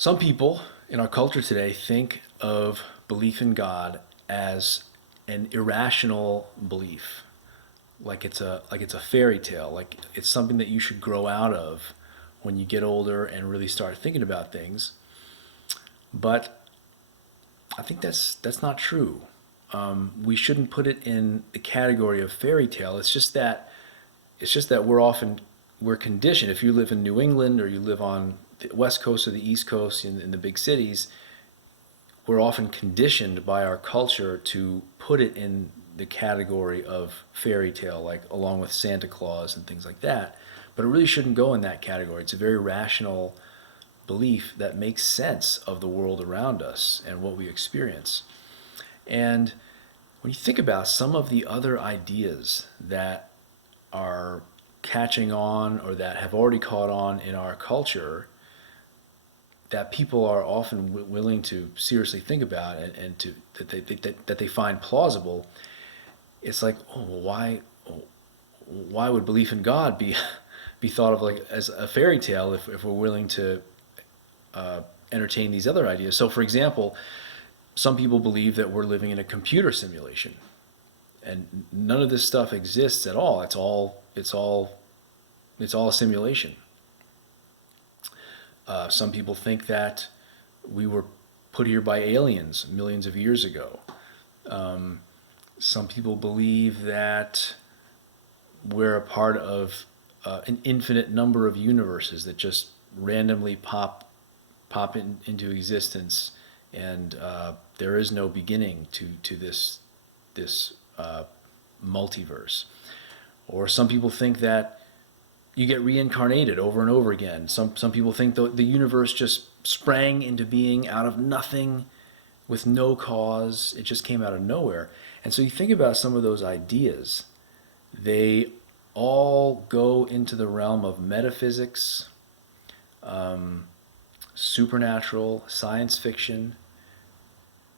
Some people in our culture today think of belief in God as an irrational belief, like it's a fairy tale, like it's something that you should grow out of when you get older and really start thinking about things. But I think that's not true. We shouldn't put it in the category of fairy tale. It's just that we're conditioned. If you live in New England or you live on the West Coast or the East Coast in the big cities, we're often conditioned by our culture to put it in the category of fairy tale, like along with Santa Claus and things like that. But it really shouldn't go in that category. It's a very rational belief that makes sense of the world around us and what we experience. And when you think about some of the other ideas that are catching on or that have already caught on in our culture, that people are often willing to seriously think about and to that they find plausible, it's like, oh, well, why would belief in God be thought of like as a fairy tale if we're willing to entertain these other ideas? So, for example, some people believe that we're living in a computer simulation, and none of this stuff exists at all. It's all a simulation. Some people think that we were put here by aliens millions of years ago. Some people believe that we're a part of an infinite number of universes that just randomly into existence, and there is no beginning to this multiverse. Or some people think that you get reincarnated over and over again. Some people think the universe just sprang into being out of nothing with no cause. It just came out of nowhere. And so you think about some of those ideas, they all go into the realm of metaphysics, supernatural, science fiction.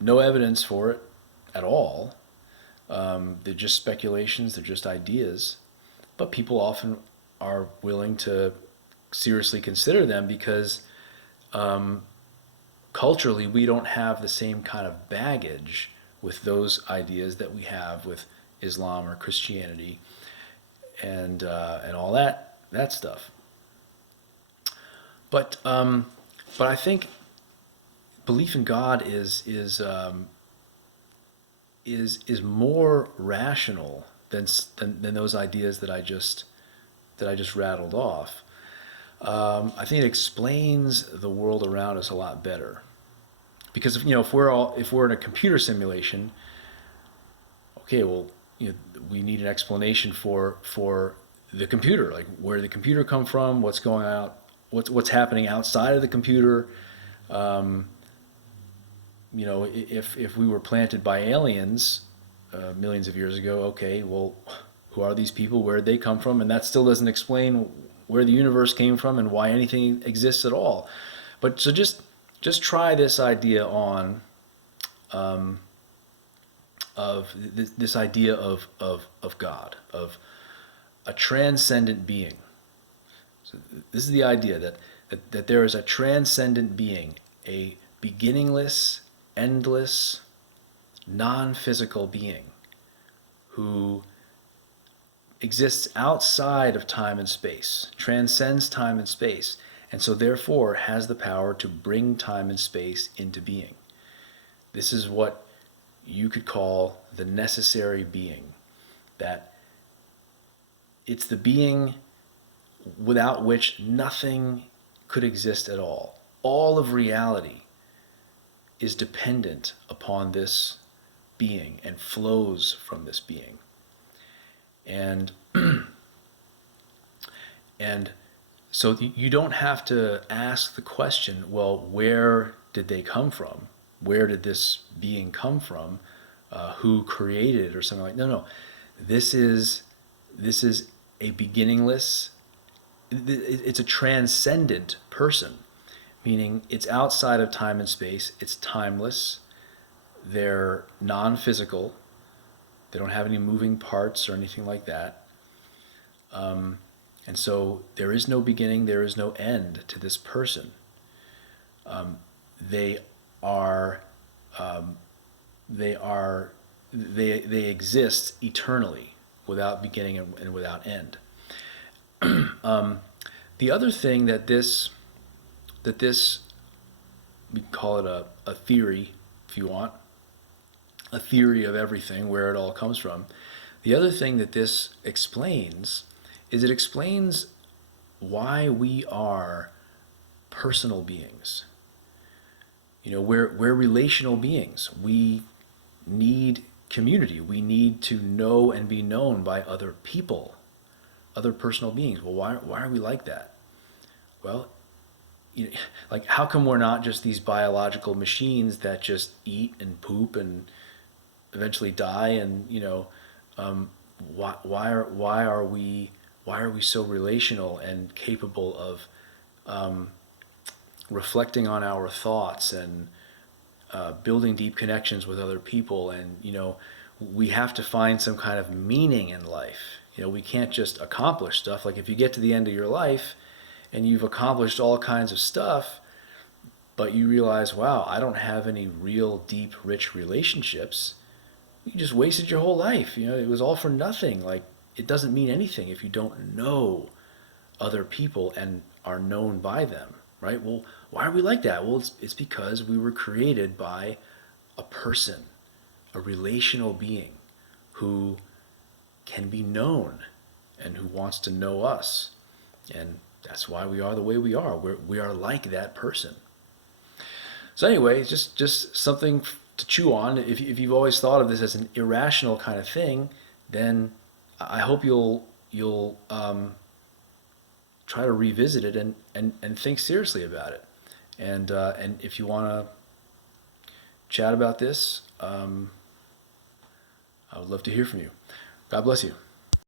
No evidence for it at all. They're just speculations, they're just ideas. But people often are willing to seriously consider them because culturally we don't have the same kind of baggage with those ideas that we have with Islam or Christianity and all that stuff. But I think belief in God is more rational than those ideas that I just rattled off. I think it explains the world around us a lot better. Because if we're in a computer simulation, okay, well, we need an explanation for the computer, like where did the computer come from, what's going out, what's happening outside of the computer. If we were planted by aliens millions of years ago, okay, well, who are these people? Where did they come from? And that still doesn't explain where the universe came from and why anything exists at all. But so just try this idea on of this idea of God, of a transcendent being. So this is the idea that there is a transcendent being, a beginningless, endless, non-physical being who exists outside of time and space, transcends time and space, and so therefore has the power to bring time and space into being. This is what you could call the necessary being, that it's the being without which nothing could exist at all. All of reality is dependent upon this being and flows from this being. And and so you don't have to ask the question, well, where did they come from? Where did this being come from? Who created it or something like that? No. This is a beginningless, it's a transcendent person, meaning it's outside of time and space, it's timeless, they're non-physical, they don't have any moving parts or anything like that. And so there is no beginning, there is no end to this person. They are they are they exist eternally without beginning and without end. The other thing that this we call it a theory, if you want, a theory of everything, where it all comes from. The other thing that this explains is it explains why we are personal beings. We're relational beings. We need community. We need to know and be known by other people, other personal beings. Well, why are we like that? Well, like, how come we're not just these biological machines that just eat and poop and eventually die? And why are we so relational and capable of reflecting on our thoughts and building deep connections with other people? And we have to find some kind of meaning in life. We can't just accomplish stuff. Like, if you get to the end of your life and you've accomplished all kinds of stuff, but you realize, wow, I don't have any real deep rich relationships, you just wasted your whole life. It was all for nothing. Like, it doesn't mean anything if you don't know other people and are known by them, right? Well, why are we like that? Well, it's because we were created by a person, a relational being who can be known and who wants to know us. And that's why we are the way we are. We are like that person. So anyway, it's just something to chew on. If you've always thought of this as an irrational kind of thing, then I hope you'll try to revisit it and think seriously about it. And if you want to chat about this, I would love to hear from you. God bless you.